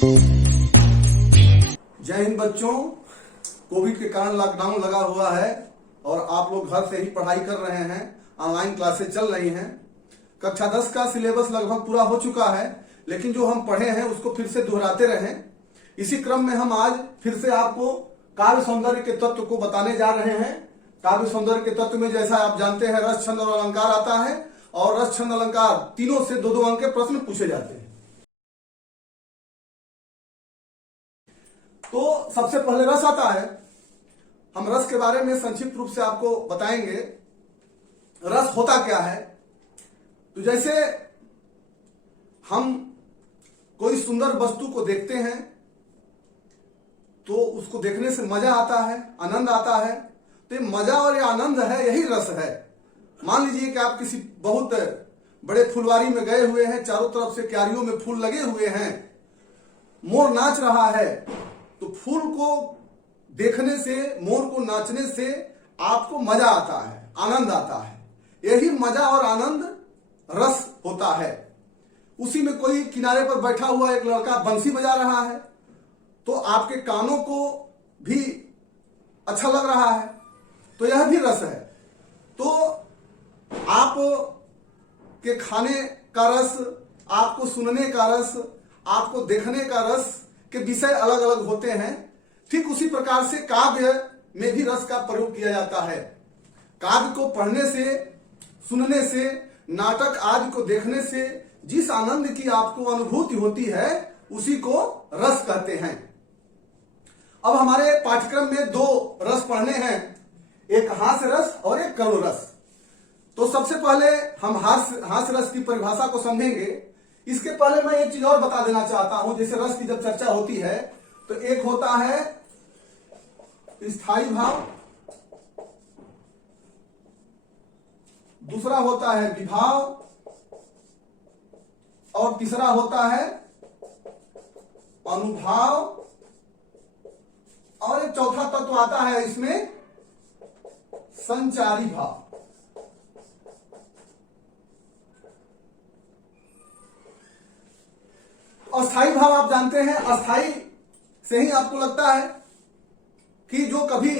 जय हिंद बच्चों। कोविड के कारण लॉकडाउन लगा हुआ है और आप लोग घर से ही पढ़ाई कर रहे हैं। ऑनलाइन क्लासेस चल रही हैं। कक्षा 10 का सिलेबस लगभग पूरा हो चुका है, लेकिन जो हम पढ़े हैं उसको फिर से दोहराते रहें। इसी क्रम में हम आज फिर से आपको काव्य सौंदर्य के तत्व को बताने जा रहे हैं। काव्य सौंदर्य के तत्व में जैसा आप जानते हैं रस, छंद और अलंकार आता है, और रस, छंद, अलंकार तीनों से 2-2 अंक के प्रश्न पूछे जाते हैं। तो सबसे पहले रस आता है। हम रस के बारे में संक्षिप्त रूप से आपको बताएंगे। रस होता क्या है? तो जैसे हम कोई सुंदर वस्तु को देखते हैं तो उसको देखने से मजा आता है, आनंद आता है। तो ये मजा और ये आनंद है, यही रस है। मान लीजिए कि आप किसी बहुत बड़े फुलवारी में गए हुए हैं, चारों तरफ से क्यारियों में फूल लगे हुए हैं, मोर नाच रहा है, तो फूल को देखने से, मोर को नाचने से आपको मजा आता है, आनंद आता है। यही मजा और आनंद रस होता है। उसी में कोई किनारे पर बैठा हुआ एक लड़का बंसी बजा रहा है तो आपके कानों को भी अच्छा लग रहा है, तो यह भी रस है। तो आप के खाने का रस, आपको सुनने का रस, आपको देखने का रस के विषय अलग अलग होते हैं। ठीक उसी प्रकार से काव्य में भी रस का प्रयोग किया जाता है। काव्य को पढ़ने से, सुनने से, नाटक आदि को देखने से जिस आनंद की आपको अनुभूति होती है उसी को रस कहते हैं। अब हमारे पाठ्यक्रम में 2 रस पढ़ने हैं, एक हास्य रस और एक करुण रस। तो सबसे पहले हम हास्य रस की परिभाषा को समझेंगे। इसके पहले मैं एक चीज और बता देना चाहता हूं। जैसे रस की जब चर्चा होती है तो एक होता है स्थायी भाव, दूसरा होता है विभाव, और तीसरा होता है अनुभाव, और एक चौथा तत्व आता है इसमें संचारी भाव। अस्थाई भाव आप जानते हैं, अस्थाई से ही आपको लगता है कि जो कभी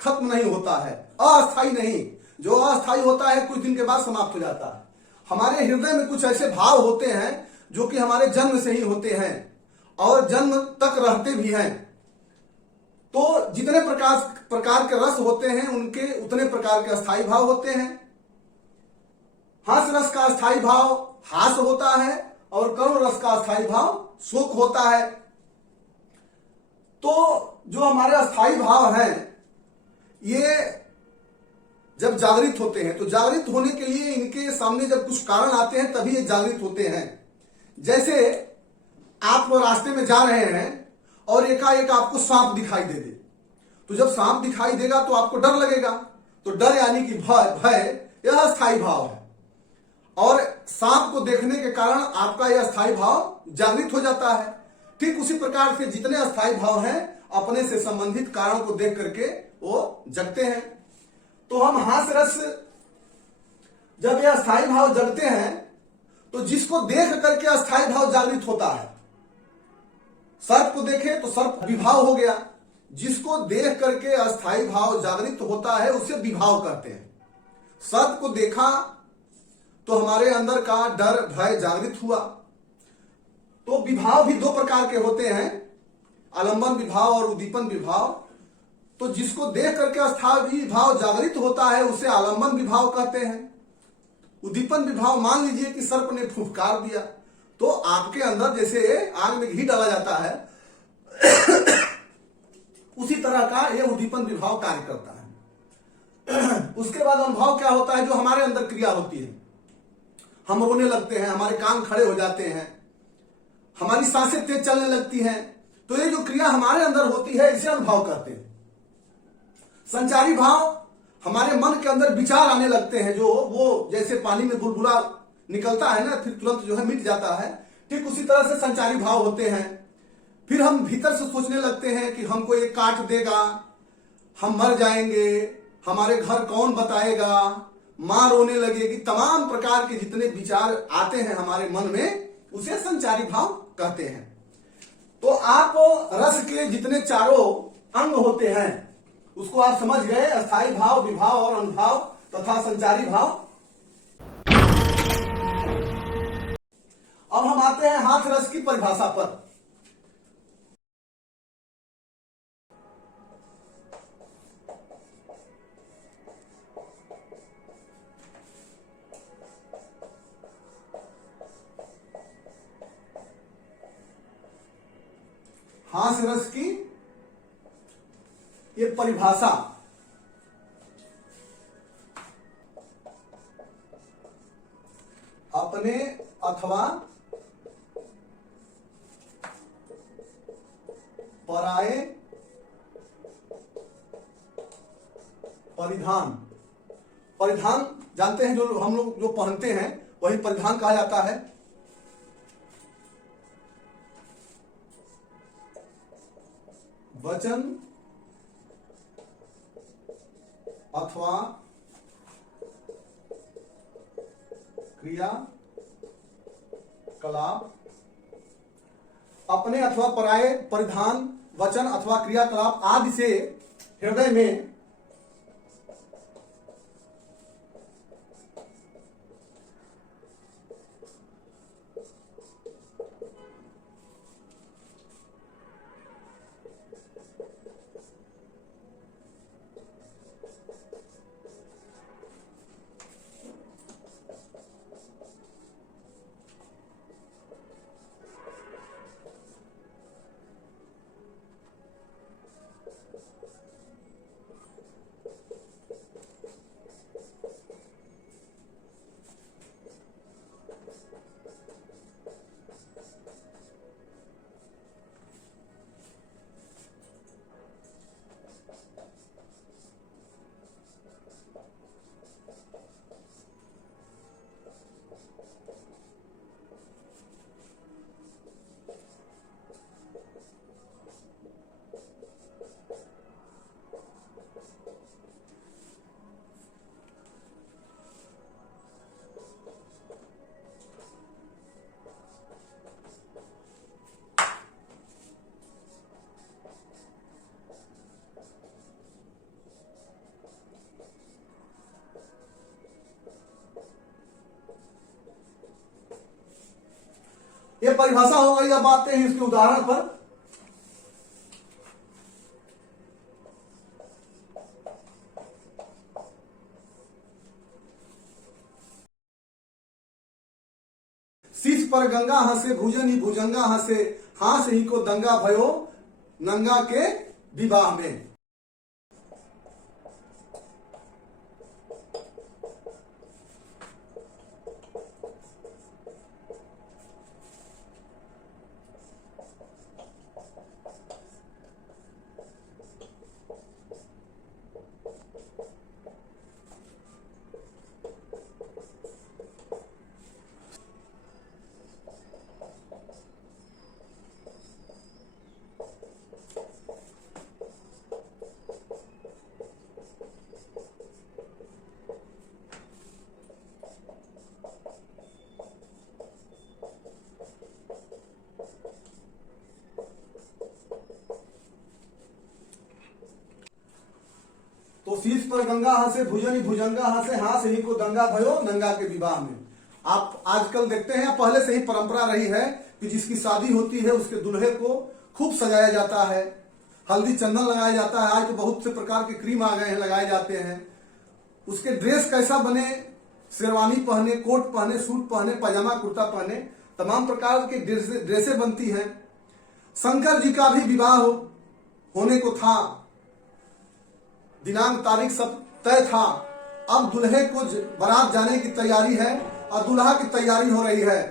खत्म नहीं होता है, अस्थाई नहीं। जो अस्थाई होता है कुछ दिन के बाद समाप्त हो जाता है। हमारे हृदय में कुछ ऐसे भाव होते हैं जो कि हमारे जन्म से ही होते हैं और जन्म तक रहते भी हैं। तो जितने प्रकार के रस होते हैं उनके उतने प्रकार के अस्थाई भाव होते हैं। हास्य रस का अस्थाई भाव हास होता है और करुण रस का अस्थाई भाव शोक होता है। तो जो हमारे अस्थाई भाव हैं ये जब जागृत होते हैं, तो जागृत होने के लिए इनके सामने जब कुछ कारण आते हैं तभी ये जागृत होते हैं। जैसे आप रास्ते में जा रहे हैं और एकाएक आपको सांप दिखाई दे दे, तो जब सांप दिखाई देगा तो आपको डर लगेगा। तो डर यानी कि भय यह अस्थाई भाव है, और सांप को देखने के कारण आपका यह अस्थाई भाव जागृत हो जाता है। ठीक उसी प्रकार से जितने अस्थाई भाव हैं अपने से संबंधित कारण को देख करके वो जगते हैं। तो हम हास्य रस जब यह अस्थाई भाव जगते हैं तो जिसको देख करके अस्थाई भाव जागृत होता है। सर्प को देखे तो सर्प विभाव हो गया। जिसको देख करके अस्थाई भाव जागृत होता है उसे विभाव कहते हैं। सर्प को देखा तो हमारे अंदर का डर, भय जागृत हुआ। तो विभाव भी 2 प्रकार के होते हैं, आलंबन विभाव और उद्दीपन विभाव। तो जिसको देख करके अस्थाई भाव जागृत होता है उसे आलंबन विभाव कहते हैं। उद्दीपन विभाव, मान लीजिए कि सर्प ने फुफकार दिया तो आपके अंदर जैसे आग में घी डाला जाता है उसी तरह का यह उद्दीपन विभाव कार्य करता है। उसके बाद अनुभव क्या होता है? जो हमारे अंदर क्रिया होती है, हम रोने लगते हैं, हमारे कान खड़े हो जाते हैं, हमारी सांसें तेज चलने लगती हैं। तो ये जो क्रिया हमारे अंदर होती है इसे अनुभव कहते हैं। संचारी भाव, हमारे मन के अंदर विचार आने लगते हैं, जो वो जैसे पानी में बुलबुला निकलता है ना, फिर तुरंत जो है मिट जाता है। ठीक उसी तरह से संचारी भाव होते हैं। फिर हम भीतर से सोचने लगते हैं कि हमको ये काट देगा, हम मर जाएंगे, हमारे घर कौन बताएगा, मां रोने लगेगी। तमाम प्रकार के जितने विचार आते हैं हमारे मन में उसे संचारी भाव कहते हैं। तो आप रस के जितने चारों अंग होते हैं उसको आप समझ गए, अस्थाई भाव, विभाव और अनुभाव तथा संचारी भाव। अब हम आते हैं हाथ रस की परिभाषा पर। हाथ रस की ये परिभाषा अपने अथवा पराये परिधान, परिधान जानते हैं जो हम लोग जो पहनते हैं वही परिधान कहा जाता है। वचन अथवा क्रिया कलाप अपने अथवा पराये परिधान, वचन अथवा क्रियाकलाप आदि से हृदय में ये परिभाषा हो गई। अब आते हैं इसके उदाहरण पर। शीश पर गंगा हंसे भुजन ही भुजंगा हंसे, हास ही को दंगा भयो नंगा के विवाह में। तो शीश पर गंगा हंसे भुजन ही भुजंगा हंसे, हास ही को दंगा भयो नंगा के विवाह में। आप आजकल देखते हैं, पहले से ही परंपरा रही है कि जिसकी शादी होती है उसके दूल्हे को खूब सजाया जाता है, हल्दी चंदन लगाया जाता है। आज तो बहुत से प्रकार के क्रीम आ गए हैं, लगाए जाते हैं। उसके ड्रेस कैसा बने, शेरवानी पहने, कोट पहने, सूट पहने, पैजामा कुर्ता पहने, तमाम प्रकार की ड्रेसें बनती हैं। शंकर जी का भी विवाह होने को था, दिनांक तारीख सब तय था। अब दूल्हे को बारात जाने की तैयारी है और दूल्हा की तैयारी हो रही है।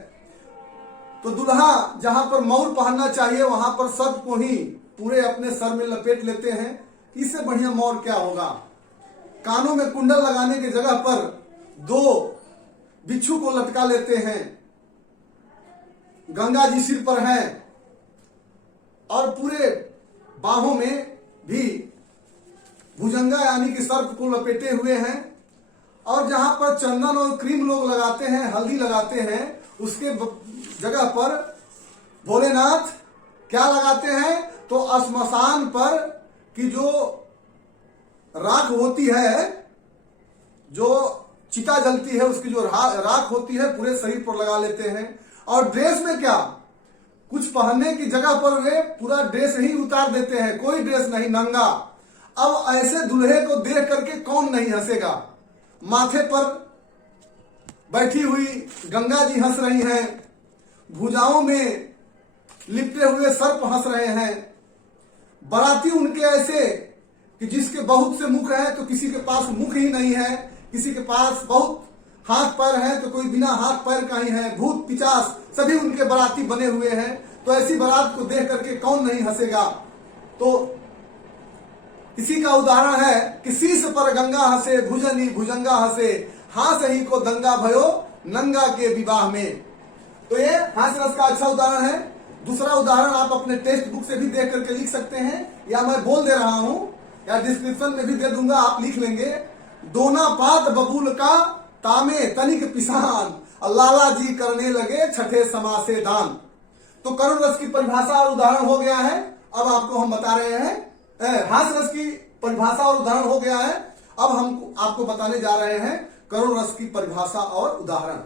तो दूल्हा जहां पर मौर पहनना चाहिए वहां पर सब को ही पूरे अपने सर में लपेट लेते हैं। इससे बढ़िया मौर क्या होगा। कानों में कुंडल लगाने की जगह पर 2 बिच्छू को लटका लेते हैं। गंगा जी सिर पर हैं और पूरे बाहों में भी भुजंगा यानी कि सर्प को लपेटे हुए हैं। और जहां पर चंदन और क्रीम लोग लगाते हैं, हल्दी लगाते हैं, उसके जगह पर भोलेनाथ क्या लगाते हैं? तो श्मशान पर की जो राख होती है, जो चिता जलती है, उसकी जो राख होती है पूरे शरीर पर लगा लेते हैं। और ड्रेस में क्या, कुछ पहनने की जगह पर वे पूरा ड्रेस ही उतार देते हैं, कोई ड्रेस नहीं, नंगा। अब ऐसे दूल्हे को देख करके कौन नहीं हंसेगा? माथे पर बैठी हुई गंगा जी हंस रही हैं, भुजाओं में लिपटे हुए सर्प हंस रहे हैं, बाराती उनके ऐसे कि जिसके बहुत से मुख हैं तो किसी के पास मुख ही नहीं है, किसी के पास बहुत हाथ पैर है तो कोई बिना हाथ पैर का ही है, भूत पिचास सभी उनके बाराती बने हुए हैं। तो ऐसी बारात को देख करके कौन नहीं हंसेगा? तो इसी का उदाहरण है कि शीश पर गंगा हंसे, भुजनी भुजंगा हंसे, हास ही को दंगा भयो नंगा के विवाह में। तो ये हास्य रस का अच्छा उदाहरण है। दूसरा उदाहरण आप अपने टेक्स्ट बुक से भी देख करके लिख सकते हैं, या मैं बोल दे रहा हूं, या डिस्क्रिप्शन में भी दे दूंगा, आप लिख लेंगे। दोना पात बबूल का तामे तनिक पिसान, लाला जी करने लगे छठे समासे दान। तो करुण रस की परिभाषा और उदाहरण हो गया है। अब आपको हम बता रहे हैं, हास्य रस की परिभाषा और उदाहरण हो गया है। अब हम आपको बताने जा रहे हैं करुण रस की परिभाषा और उदाहरण।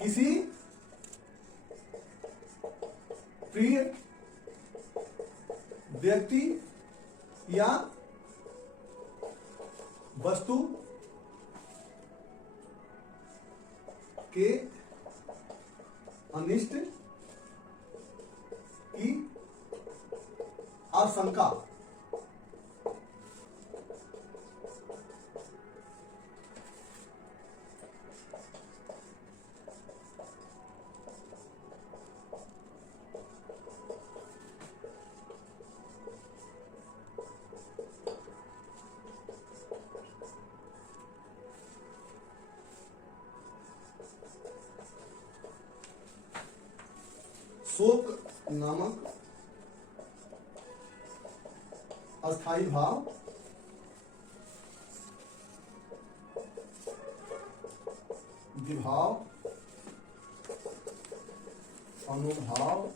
किसी प्रिय व्यक्ति या वस्तु के अनिष्ट की आशंका शोक नामक अस्थाई भाव विभाव अनुभाव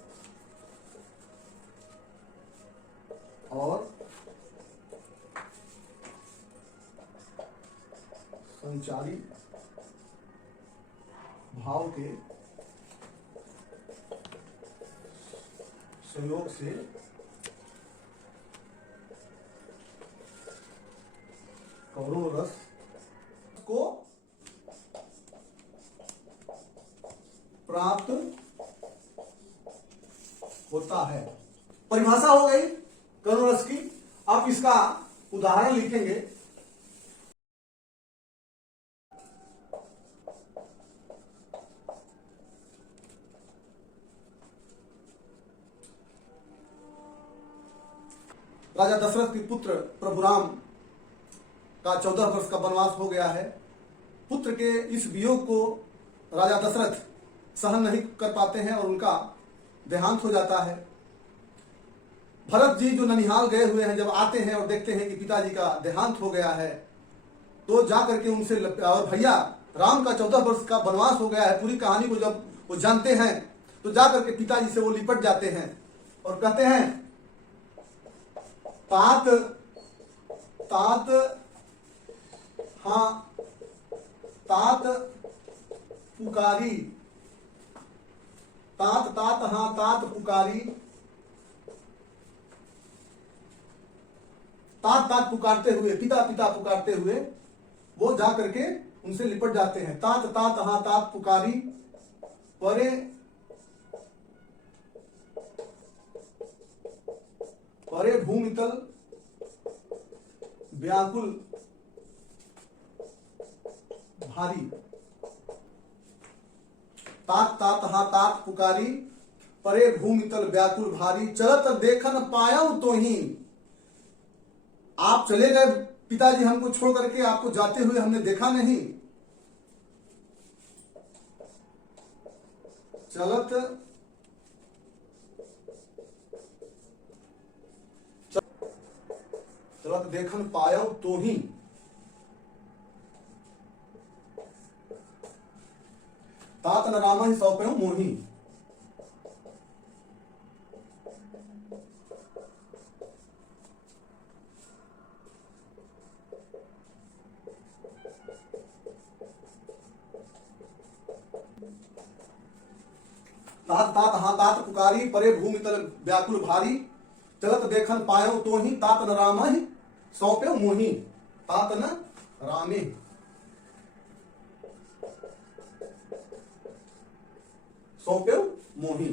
और संचारी भाव के संयोग से करुण रस को प्राप्त होता है। परिभाषा हो गई करुण रस की। आप इसका उदाहरण लिखेंगे। राजा दशरथ के पुत्र प्रभु राम का 14 वर्ष का वनवास हो गया है। पुत्र के इस वियोग को राजा दशरथ सहन नहीं कर पाते हैं और उनका देहांत हो जाता है। भरत जी जो ननिहाल गए हुए हैं, जब आते हैं और देखते हैं कि पिताजी का देहांत हो गया है, तो जाकर के उनसे, और भैया राम का 14 वर्ष का वनवास हो गया है, पूरी कहानी को जब वो जानते हैं तो जाकर के पिताजी से वो लिपट जाते हैं और कहते हैं, तात तात हाँ तात पुकारी, तात तात हाँ तात पुकारी, तात तात पुकारते हुए, पिता पिता पुकारते हुए वो जा करके उनसे लिपट जाते हैं। तात तात हाँ तात पुकारी, परे परे भूमितल व्याकुल भारी, तात तात हा तात पुकारी, परे भूमितल व्याकुल भारी, चलत देखन पायऊ तो ही। आप चले गए पिताजी, हमको छोड़ करके, आपको जाते हुए हमने देखा नहीं। चलत देखन पायो तो ही तात न रामा ही सौंपयो मोही। तात तात हाँ तात पुकारी परे भूमि तल व्याकुल भारी चलत देखन पायो तो ही तात न राम ही सौंप्यो मोही। तात न रामे सौंप्यो मोही।